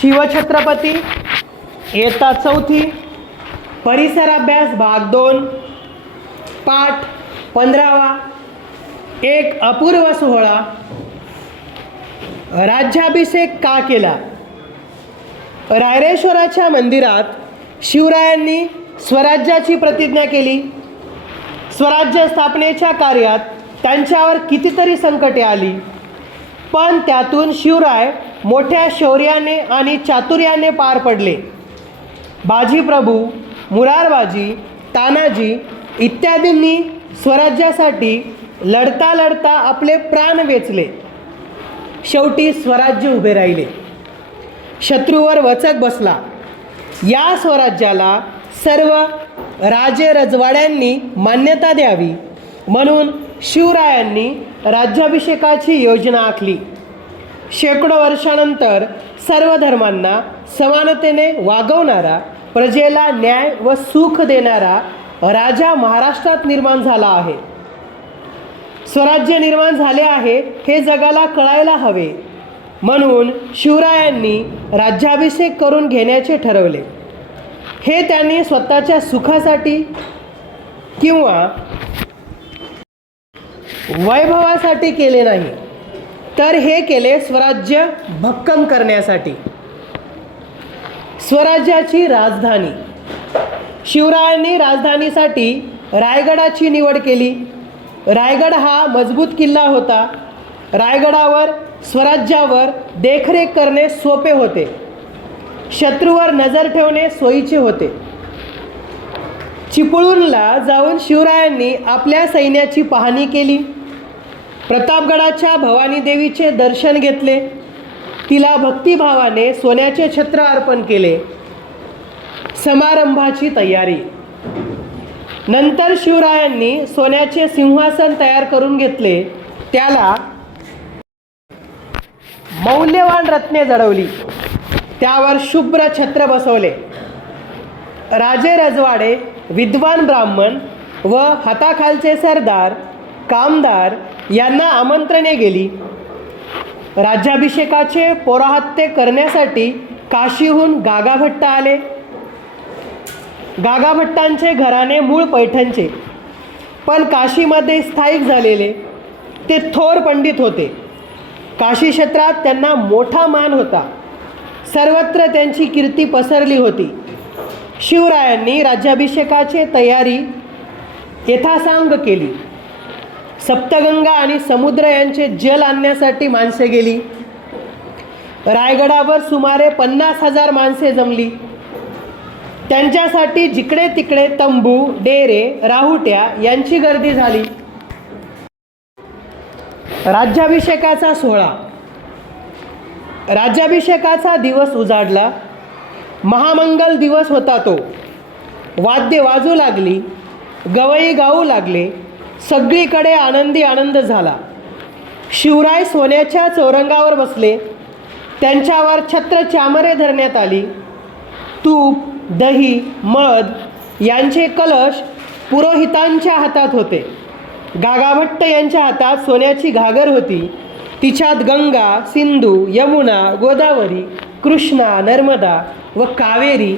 शिवछत्रपती इयत्ता चौथी परिसराभ्यास भाग 2 पाठ 15वा एक अपूर्व सोहळा राज्याभिषेक का केला। रायरेश्वराच्या मंदिरात शिवरायांनी स्वराज्याची प्रतिज्ञा केली। स्वराज्य स्थापनेच्या कार्यात त्यांच्यावर कितीतरी संकटे आली, पण त्यातून शिवराय मोठ्या शौर्याने आणि चातुर्याने पार पडले। बाजीप्रभू, मुरारबाजी, तानाजी इत्यादींनी स्वराज्यासाठी लढता लढता आपले प्राण वेचले। शेवटी स्वराज्य उभे राहिले, शत्रूवर वचक बसला। या स्वराज्याला सर्व राजे रजवाड्यांनी मान्यता द्यावी म्हणून शिवरायांनी राज्याभिषेकाची योजना आखली। शेकडो वर्षानंतर सर्व धर्मांना समानतेने वागवणारा, प्रजेला न्याय व सुख देणारा राजा महाराष्ट्रात निर्माण झाला आहे। स्वराज्य निर्माण झाले आहे हे जगाला कळायला हवे म्हणून शिवरायांनी राज्याभिषेक करून घेण्याचे ठरवले। हे त्यांनी स्वतःच्या सुखासाठी किंवा वैभवासाठी केले नाही, तर हे केले स्वराज्य भक्कम करण्यासाठी। स्वराज्याची राजधानी। शिवरायांनी राजधानीसाठी रायगडाची निवड केली। रायगड हा मजबूत किल्ला होता। रायगडावर स्वराज्यावर देखरेख करणे सोपे होते, शत्रूवर नजर ठेवणे सोयीचे होते। चिपळूणला जाऊन शिवरायांनी आपल्या सैन्याची पाहणी केली। प्रतापगडाच्या भवानी देवीचे दर्शन घेतले, तिला भक्तिभावाने सोन्याचे छत्र अर्पण केले। समारंभाची तयारी। नंतर शिवरायांनी सोन्याचे सिंहासन तयार करून घेतले, त्याला मौल्यवान रत्ने जडवली, त्यावर शुभ्र छत्र बसवले। राजे रजवाडे, विद्वान ब्राह्मण व हाताखालचे सरदार, कामदार यांना आमंत्रणे गेली। राज्याभिषेकाचे पौरोहित्य करण्यासाठी काशीहून गागाभट्ट आले। गागाभट्टांचे घराणे मूळ पैठणचे, पण काशीमध्ये स्थायिक झालेले ते थोर पंडित होते। काशी क्षेत्रात त्यांना मोठा मान होता, सर्वत्र त्यांची कीर्ती पसरली होती। शिवरायांनी राज्याभिषेकाची तयारी यथासांग केली। सप्तगंगा आणि समुद्र यांचे जल आणण्यासाठी माणसे गेली। रायगडावर सुमारे 50,000 माणसे जमली। त्यांच्यासाठी जिकडे तिकडे तंबू, डेरे, राहुट्या यांची गर्दी झाली। राज्याभिषेकाचा सोहळा। राज्याभिषेकाचा दिवस उजाडला। महामंगल दिवस होता तो। वाद्य वाजू लागली, गवई गाऊ लागले, सगळीकडे आनंदी आनंद झाला। शिवराय सोन्याच्या चौरंगावर बसले, त्यांच्यावर छत्र चामरे धरण्यात आली। तूप, दही, मध यांचे कलश पुरोहितांच्या हातात होते। गागाभट्ट यांच्या हातात सोन्याची घागर होती, तिच्यात गंगा, सिंधू, यमुना, गोदावरी, कृष्णा, नर्मदा व कावेरी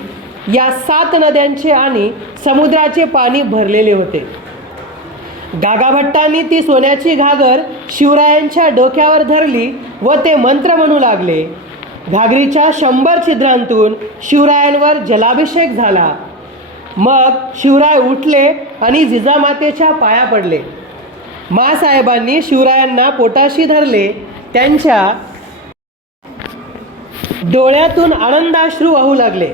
या 7 नद्यांचे आणि समुद्राचे पाणी भरलेले होते। गागाभट्टांनी ती सोन्याची घागर शिवरायांच्या डोक्यावर धरली व ते मंत्र म्हणू लागले। घागरीच्या 100 छिद्रांतून शिवरायांवर जलाभिषेक झाला। मग शिवराय उठले आणि जिजामातेच्या पाया पडले। माँसाहेबांनी शिवरायांना पोटाशी धरले, त्यांच्या डोळ्यातून आनंदाश्रू वाहू लागले।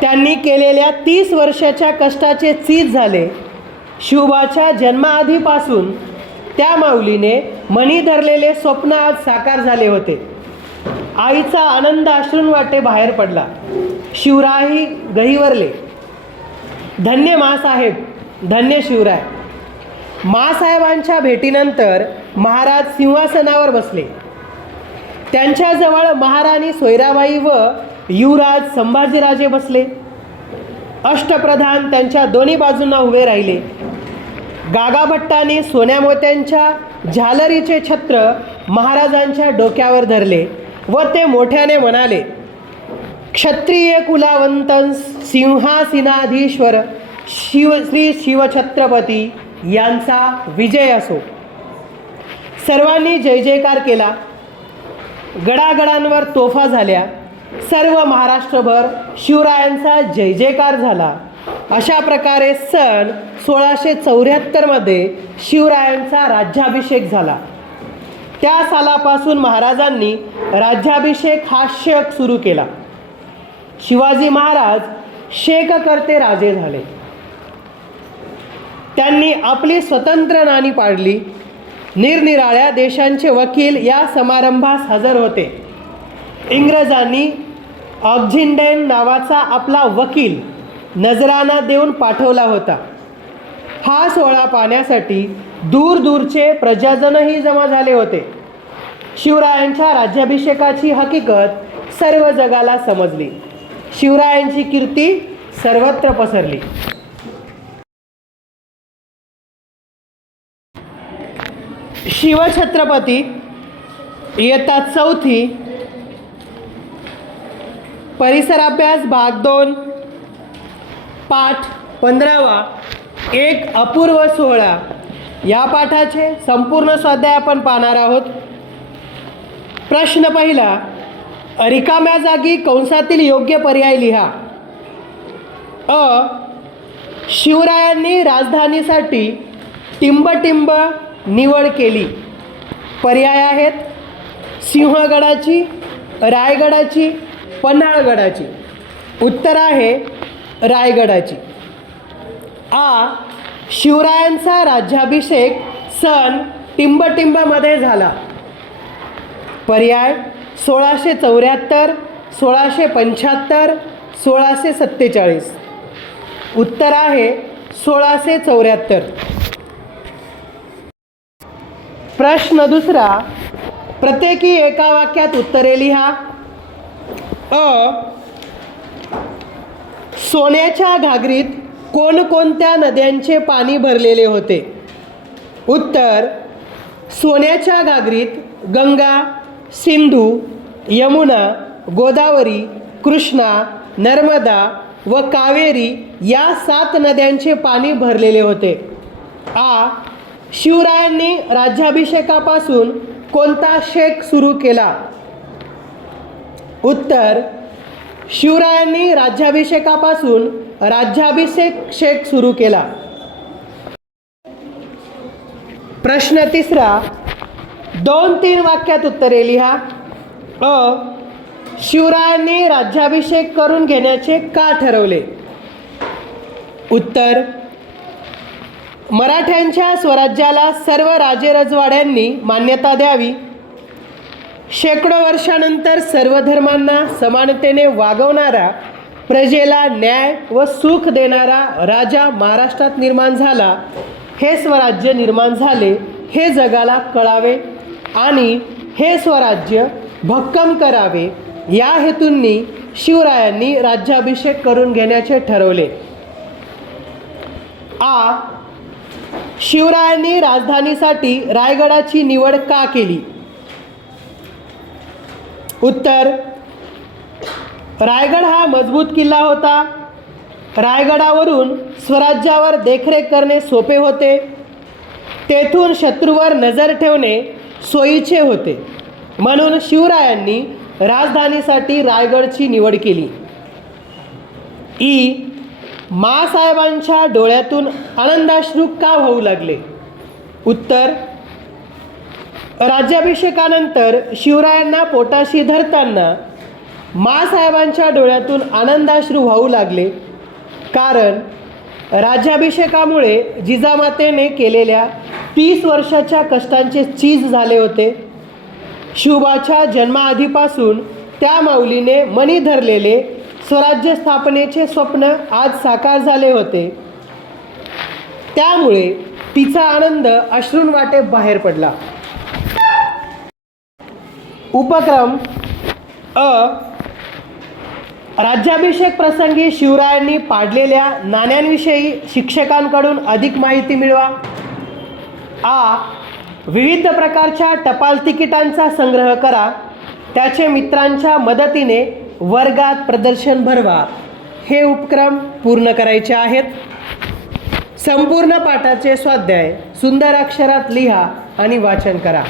त्यांनी केलेल्या 30 वर्षाच्या कष्टाचे चीज झाले। शिवबाच्या जन्माआधीपासून त्या माऊलीने मणी धरलेले स्वप्न आज साकार झाले होते। आईचा आनंद अश्रूंवाटे बाहेर पडला। शिवरायही गहिवरले। धन्य माँसाहेब, धन्य शिवराय। माँसाहेबांच्या भेटीनंतर महाराज सिंहासनावर बसले। त्यांच्याजवळ महाराणी सोयराबाई व युवराज संभाजीराजे बसले। अष्टप्रधान त्यांच्या दोन्ही बाजूंना उभे राहिले। गागाभट्टांनी सोन्या मोत्यांच्या झालरीचे छत्र महाराजांच्या डोक्यावर धरले व ते मोठ्याने म्हणाले, क्षत्रिय कुलावंत सिंहासनाधीश्वर श्री शिवछत्रपती यांचा विजय असो. सर्वांनी जय जयकार केला. गडागडांवर तोफा झाल्या. सर्व महाराष्ट्रभर शिवरायांचा जय जयकार झाला. अशा प्रकारे सन 1674 मध्ये शिवरायांचा राज्याभिषेक झाला. त्या सालापासून महाराजांनी राज्याभिषेक हा शेक सुरू केला. शिवाजी महाराज शेककर्ते राजे झाले. त्यांनी आपली स्वतंत्र नाणी पाडली. निरनिराळ्या देशांचे वकील या समारंभास हजर होते. इंग्रजांनी ऑक्झिंडन नावाचा आपला वकील नजराना देऊन पाठवला होता. हा सोहळा पाहण्यासाठी दूरदूरचे प्रजाजनही जमा झाले होते. शिवरायांच्या राज्याभिषेकाची हकीकत सर्व जगाला समजली. शिवरायांची कीर्ती सर्वत्र पसरली. शिवछत्रपती इयत्ता 4थी परिसराभ्यास भाग 2 पाठ 15वा एक अपूर्व सोहळा या पाठाचे संपूर्ण स्वाध्याय आपण पाहणार आहोत. प्रश्न पहिला, रिकाम्या जागी कंसातील योग्य पर्याय लिहा. शिवरायांनी राजधानीसाठी टिंबटिंब निवड केली. पर्याय आहेत सिंहगडाची, रायगडाची, पन्हाळगडाची. उत्तर आहे रायगडाची. शिवरायांचा राज्याभिषेक सन टिंबटिंबमध्ये झाला. पर्याय 1674, 1675, 1647. उत्तर आहे 1674. प्रश्न दुसरा, प्रत्येकी एका वाक्यात उत्तरे लिहा. सोन्याच्या घागरीत कोणकोणत्या नद्यांचे पाणी भरलेले होते? उत्तर, सोन्याच्या घागरीत गंगा, सिंधू, यमुना, गोदावरी, कृष्णा, नर्मदा व कावेरी या 7 नद्यांचे पाणी भरलेले होते. शिवरायांनी राज्याभिषेकापासून कोणता शेक सुरू केला? उत्तर, शिवरायांनी राज्याभिषेकापासून राज्याभिषेक शेक सुरू केला. प्रश्न तिसरा, 2-3 वाक्यात उत्तरे लिहा. शिवरायांनी राज्याभिषेक करून घेण्याचे का ठरवले? उत्तर, मराठ्यांच्या स्वराज्याला सर्व राजेरजवाड्यांनी मान्यता द्यावी. शेकडो वर्षानंतर सर्व धर्मांना समानतेने वागवणारा, प्रजेला न्याय व सुख देणारा राजा महाराष्ट्रात निर्माण झाला. हे स्वराज्य निर्माण झाले हे जगाला कळावे आणि हे स्वराज्य भक्कम करावे या हेतूंनी शिवरायांनी राज्याभिषेक करून घेण्याचे ठरवले. शिवरायांनी राजधानीसाठी रायगडाची निवड का केली? उत्तर, रायगड हा मजबूत किल्ला होता. रायगडावरून स्वराज्यावर देखरेख करणे सोपे होते. तेथून शत्रूवर नजर ठेवणे सोयीचे होते. म्हणून शिवरायांनी राजधानीसाठी रायगडची निवड केली. माँसाहेबांच्या डोळ्यातून आनंदाश्रू का वाहू लागले? उत्तर, राज्याभिषेकानंतर शिवरायांना पोटाशी धरताना माँसाहेबांच्या डोळ्यातून आनंदाश्रू वाहू लागले. कारण राज्याभिषेकामुळे जिजामातेने केलेल्या 30 वर्षाच्या कष्टांचे चीज झाले होते. शिवबाच्या जन्माआधीपासून त्या माऊलीने मनी धरलेले स्वराज्य स्थापनेचे स्वप्न आज साकार झाले होते. त्यामुळे तिचा आनंद अश्रूंवाटे बाहेर पडला. उपक्रम राज्याभिषेक प्रसंगी शिवरायांनी पाडलेल्या नाण्यांविषयी शिक्षकांकडून अधिक माहिती मिळवा. विविध प्रकारच्या टपाल तिकिटांचा संग्रह करा. त्याचे मित्रांच्या मदतीने वर्गात प्रदर्शन भरवा हे उपक्रम पूर्ण करायचे आहेत. संपूर्ण पाठाचे स्वाध्याय सुंदर अक्षरात लिहा आणि वाचन करा.